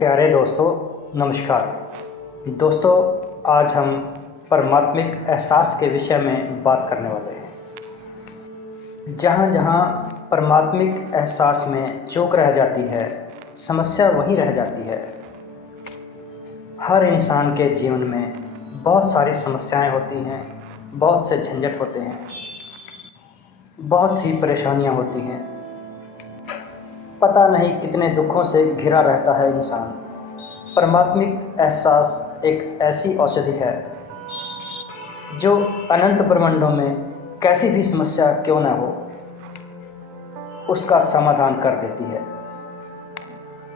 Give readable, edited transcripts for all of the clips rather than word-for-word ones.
प्यारे दोस्तों, नमस्कार। दोस्तों, आज हम परमात्मिक एहसास के विषय में बात करने वाले हैं। जहाँ जहाँ परमात्मिक एहसास में चूक रह जाती है, समस्या वहीं रह जाती है। हर इंसान के जीवन में बहुत सारी समस्याएं होती हैं, बहुत से झंझट होते हैं, बहुत सी परेशानियां होती हैं। पता नहीं कितने दुखों से घिरा रहता है इंसान। परमात्मिक एहसास एक ऐसी औषधि है जो अनंत ब्रह्मांडों में कैसी भी समस्या क्यों न हो, उसका समाधान कर देती है।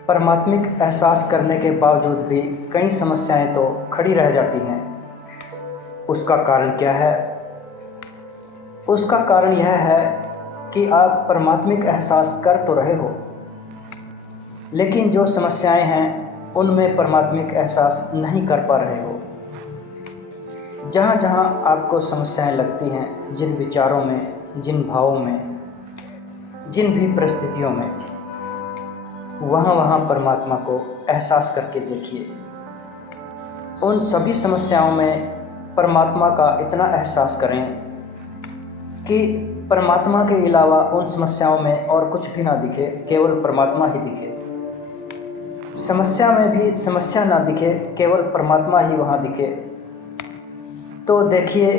परमात्मिक एहसास करने के बावजूद भी कई समस्याएं तो खड़ी रह जाती हैं। उसका कारण क्या है? उसका कारण यह है कि आप परमात्मिक एहसास कर तो रहे हो, लेकिन जो समस्याएं हैं उनमें परमात्मिक एहसास नहीं कर पा रहे हो। जहाँ जहाँ आपको समस्याएं लगती हैं, जिन विचारों में, जिन भावों में, जिन भी परिस्थितियों में, वहाँ वहाँ परमात्मा को एहसास करके देखिए। उन सभी समस्याओं में परमात्मा का इतना एहसास करें कि परमात्मा के अलावा उन समस्याओं में और कुछ भी ना दिखे, केवल परमात्मा ही दिखे। समस्या में भी समस्या ना दिखे, केवल परमात्मा ही वहाँ दिखे, तो देखिए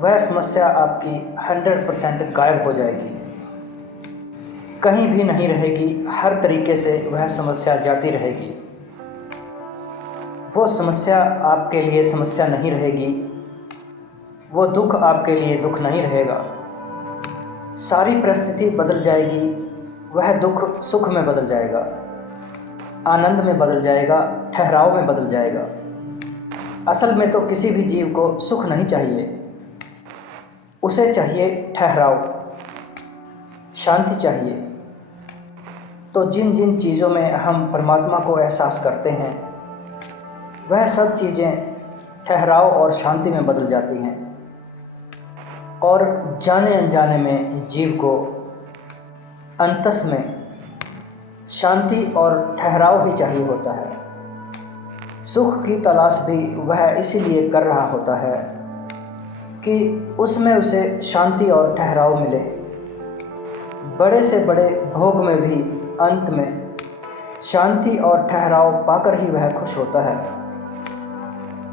वह समस्या आपकी 100% गायब हो जाएगी, कहीं भी नहीं रहेगी। हर तरीके से वह समस्या जाती रहेगी। वो समस्या आपके लिए समस्या नहीं रहेगी, वो दुख आपके लिए दुख नहीं रहेगा। सारी परिस्थिति बदल जाएगी, वह दुख सुख में बदल जाएगा, आनंद में बदल जाएगा, ठहराव में बदल जाएगा। असल में तो किसी भी जीव को सुख नहीं चाहिए, उसे चाहिए ठहराव, शांति चाहिए। तो जिन जिन चीज़ों में हम परमात्मा को एहसास करते हैं, वह सब चीज़ें ठहराव और शांति में बदल जाती हैं, और जाने अनजाने में जीव को अंतस में शांति और ठहराव ही चाहिए होता है। सुख की तलाश भी वह इसीलिए कर रहा होता है कि उसमें उसे शांति और ठहराव मिले। बड़े से बड़े भोग में भी अंत में शांति और ठहराव पाकर ही वह खुश होता है।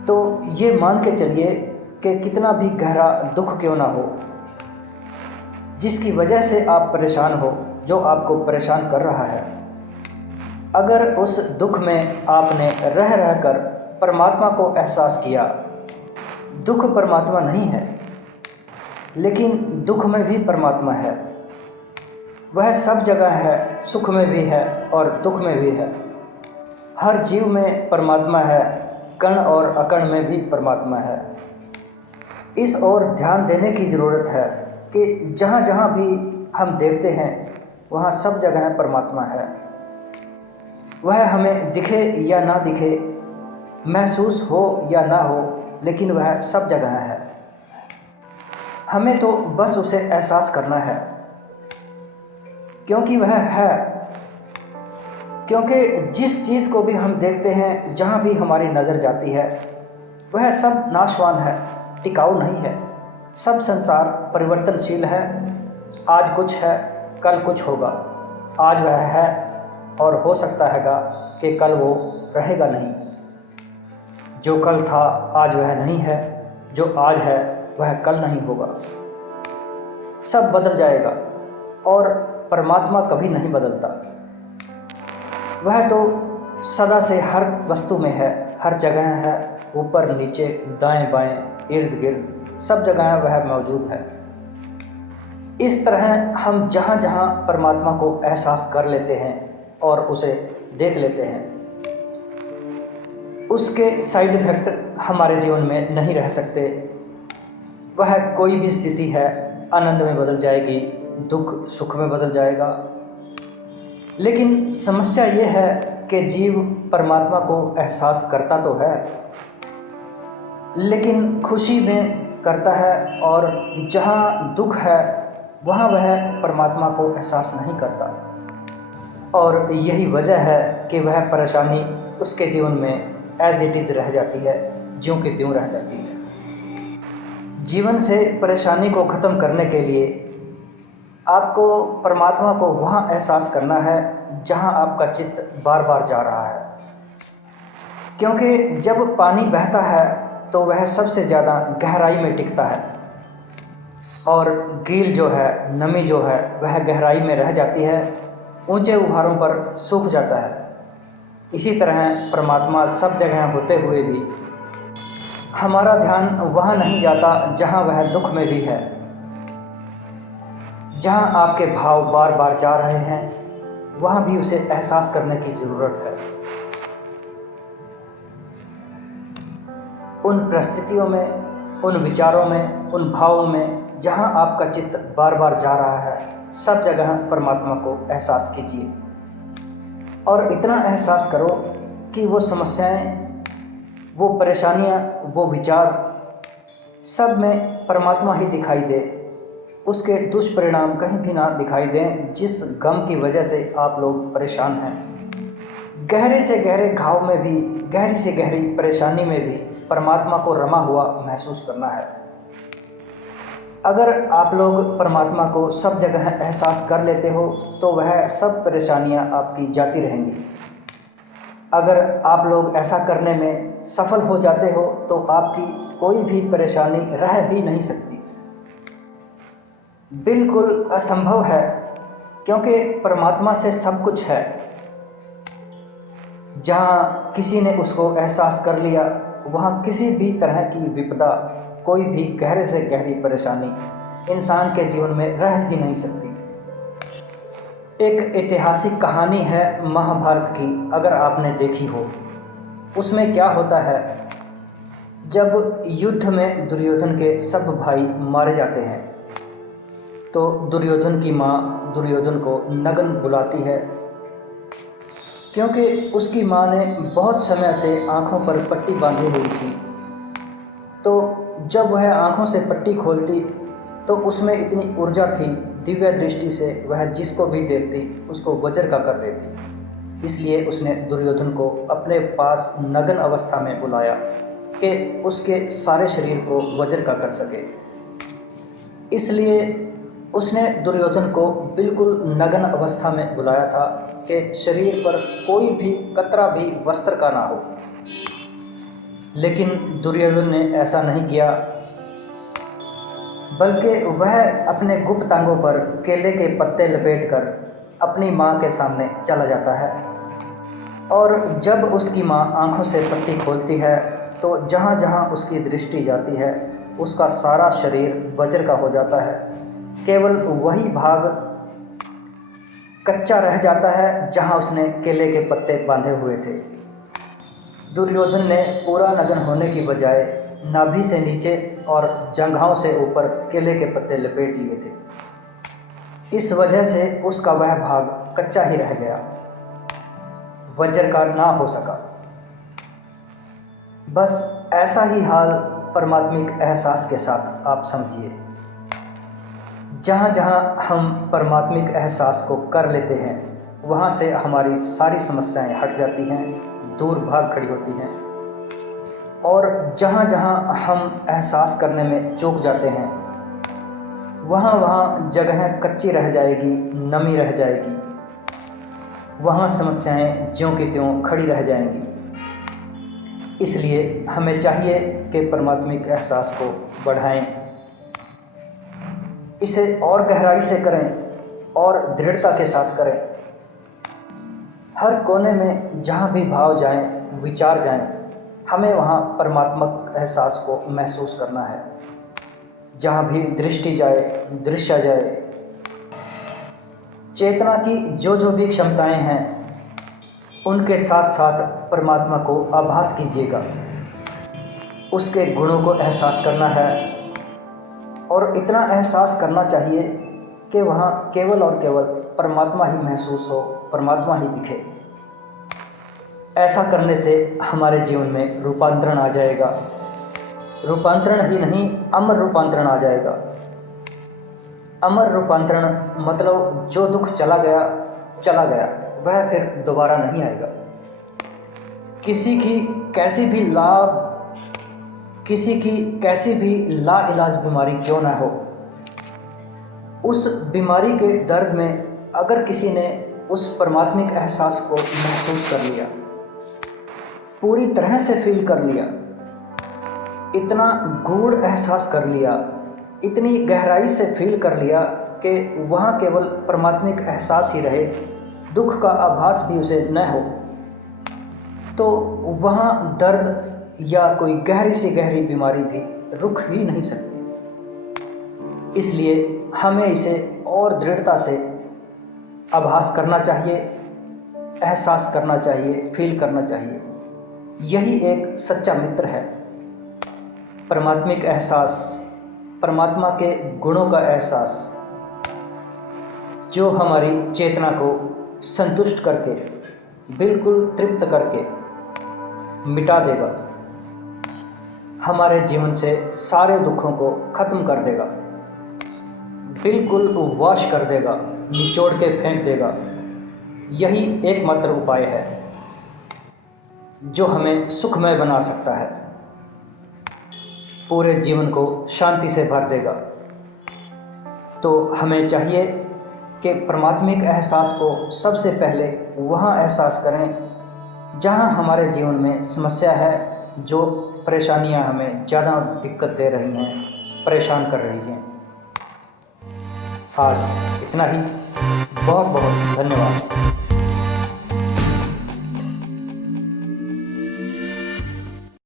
तो ये मान के चलिए कि कितना भी गहरा दुख क्यों ना हो, जिसकी वजह से आप परेशान हो, जो आपको परेशान कर रहा है, अगर उस दुख में आपने रह रह कर परमात्मा को एहसास किया, दुख परमात्मा नहीं है, लेकिन दुख में भी परमात्मा है। वह सब जगह है, सुख में भी है और दुख में भी है। हर जीव में परमात्मा है, कण और अकण में भी परमात्मा है। इस ओर ध्यान देने की ज़रूरत है कि जहाँ जहाँ भी हम देखते हैं, वहाँ सब जगह परमात्मा है। वह हमें दिखे या ना दिखे, महसूस हो या ना हो, लेकिन वह सब जगह है। हमें तो बस उसे एहसास करना है, क्योंकि वह है। क्योंकि जिस चीज़ को भी हम देखते हैं, जहाँ भी हमारी नज़र जाती है, वह सब नाशवान है, टिकाऊ नहीं है। सब संसार परिवर्तनशील है। आज कुछ है, कल कुछ होगा। आज वह है और हो सकता हैगा कि कल वो रहेगा नहीं। जो कल था आज वह नहीं है, जो आज है वह कल नहीं होगा। सब बदल जाएगा, और परमात्मा कभी नहीं बदलता। वह तो सदा से हर वस्तु में है, हर जगह है, ऊपर नीचे, दाएं बाएं, इर्द गिर्द, सब जगह वह मौजूद है। इस तरह हम जहाँ जहाँ परमात्मा को एहसास कर लेते हैं और उसे देख लेते हैं, उसके साइड इफ़ेक्ट हमारे जीवन में नहीं रह सकते। वह कोई भी स्थिति है, आनंद में बदल जाएगी, दुख सुख में बदल जाएगा। लेकिन समस्या ये है कि जीव परमात्मा को एहसास करता तो है, लेकिन खुशी में करता है, और जहाँ दुख है वहाँ वह परमात्मा को एहसास नहीं करता। और यही वजह है कि वह परेशानी उसके जीवन में एज इट इज़ रह जाती है, ज्यों की त्यों रह जाती है। जीवन से परेशानी को ख़त्म करने के लिए आपको परमात्मा को वहाँ एहसास करना है जहाँ आपका चित्त बार बार जा रहा है, क्योंकि जब पानी बहता है तो वह सबसे ज़्यादा गहराई में टिकता है और गील जो है, नमी जो है, वह गहराई में रह जाती है, ऊंचे उभारों पर सूख जाता है। इसी तरह परमात्मा सब जगह होते हुए भी हमारा ध्यान वहाँ नहीं जाता जहाँ वह दुख में भी है, जहाँ आपके भाव बार बार जा रहे हैं, वहाँ भी उसे एहसास करने की ज़रूरत है। उन परिस्थितियों में, उन विचारों में, उन भावों में जहाँ आपका चित्त बार बार जा रहा है, सब जगह परमात्मा को एहसास कीजिए और इतना एहसास करो कि वो समस्याएं, वो परेशानियां, वो विचार, सब में परमात्मा ही दिखाई दे, उसके दुष्परिणाम कहीं भी ना दिखाई दें जिस गम की वजह से आप लोग परेशान हैं। गहरे से गहरे घाव में भी, गहरी से गहरी परेशानी में भी परमात्मा को रमा हुआ महसूस करना है। अगर आप लोग परमात्मा को सब जगह एहसास कर लेते हो तो वह सब परेशानियां आपकी जाती रहेंगी। अगर आप लोग ऐसा करने में सफल हो जाते हो तो आपकी कोई भी परेशानी रह ही नहीं सकती। बिल्कुल असंभव है, क्योंकि परमात्मा से सब कुछ है। जहाँ किसी ने उसको एहसास कर लिया, वहाँ किसी भी तरह की विपदा, कोई भी गहरे से गहरी परेशानी इंसान के जीवन में रह ही नहीं सकती। एक ऐतिहासिक कहानी है महाभारत की, अगर आपने देखी हो। उसमें क्या होता है, जब युद्ध में दुर्योधन के सब भाई मारे जाते हैं तो दुर्योधन की माँ दुर्योधन को नग्न बुलाती है, क्योंकि उसकी माँ ने बहुत समय से आँखों पर पट्टी बांधी हुई थी। तो जब वह आँखों से पट्टी खोलती तो उसमें इतनी ऊर्जा थी, दिव्य दृष्टि से वह जिसको भी देखती उसको वज्र का कर देती। इसलिए उसने दुर्योधन को अपने पास नग्न अवस्था में बुलाया कि उसके सारे शरीर को वज्र का कर सके। इसलिए उसने दुर्योधन को बिल्कुल नग्न अवस्था में बुलाया था कि शरीर पर कोई भी कतरा भी वस्त्र का ना हो। लेकिन दुर्योधन ने ऐसा नहीं किया, बल्कि वह अपने गुप्तांगों पर केले के पत्ते लपेटकर अपनी माँ के सामने चला जाता है। और जब उसकी माँ आंखों से पट्टी खोलती है तो जहाँ जहाँ उसकी दृष्टि जाती है उसका सारा शरीर वज्र का हो जाता है। केवल वही भाग कच्चा रह जाता है जहाँ उसने केले के पत्ते बांधे हुए थे। दुर्योधन ने पूरा नग्न होने की बजाय नाभि से नीचे और जंघाओं से ऊपर केले के पत्ते लपेट लिए थे। इस वजह से उसका वह भाग कच्चा ही रह गया, वज्र का ना हो सका। बस ऐसा ही हाल परमात्मिक एहसास के साथ आप समझिए। जहाँ जहाँ हम परमात्मिक एहसास को कर लेते हैं वहाँ से हमारी सारी समस्याएं हट जाती हैं, दूर भाग खड़ी होती हैं। और जहाँ जहाँ हम एहसास करने में चूक जाते हैं वहाँ वहाँ जगह कच्ची रह जाएगी, नमी रह जाएगी, वहाँ समस्याएं ज्यों की त्यों खड़ी रह जाएंगी। इसलिए हमें चाहिए कि परमात्मिक एहसास को बढ़ाएं, इसे और गहराई से करें और दृढ़ता के साथ करें। हर कोने में जहाँ भी भाव जाएं, विचार जाएं, हमें वहाँ परमात्मक एहसास को महसूस करना है। जहाँ भी दृष्टि जाए, दृश्य जाए, चेतना की जो जो भी क्षमताएं हैं उनके साथ साथ परमात्मा को आभास कीजिएगा। उसके गुणों को एहसास करना है और इतना एहसास करना चाहिए कि वहाँ केवल और केवल परमात्मा ही महसूस हो, परमात्मा ही दिखे। ऐसा करने से हमारे जीवन में रूपांतरण आ जाएगा। रूपांतरण ही नहीं, अमर रूपांतरण आ जाएगा। अमर रूपांतरण मतलब जो दुख चला गया चला गया, वह फिर दोबारा नहीं आएगा। किसी की कैसी भी लाइलाज बीमारी क्यों ना हो, उस बीमारी के दर्द में अगर किसी ने उस परमात्मिक एहसास को महसूस कर लिया, पूरी तरह से फील कर लिया, इतना गूढ़ एहसास कर लिया, इतनी गहराई से फील कर लिया कि वहाँ केवल परमात्मिक एहसास ही रहे, दुख का आभास भी उसे न हो, तो वहाँ दर्द या कोई गहरी से गहरी बीमारी भी रुक ही नहीं सकती। इसलिए हमें इसे और दृढ़ता से आभास करना चाहिए, एहसास करना चाहिए, फील करना चाहिए। यही एक सच्चा मित्र है। परमात्मिक एहसास, परमात्मा के गुणों का एहसास, जो हमारी चेतना को संतुष्ट करके, बिल्कुल तृप्त करके मिटा देगा, हमारे जीवन से सारे दुखों को खत्म कर देगा, बिल्कुल वॉश कर देगा, निचोड़ के फेंक देगा। यही एकमात्र उपाय है जो हमें सुखमय बना सकता है, पूरे जीवन को शांति से भर देगा। तो हमें चाहिए कि परमात्मिक एहसास को सबसे पहले वहाँ एहसास करें जहाँ हमारे जीवन में समस्या है, जो परेशानियाँ हमें ज़्यादा दिक्कत दे रही हैं, परेशान कर रही हैं। आज इतना ही। बहुत बहुत धन्यवाद।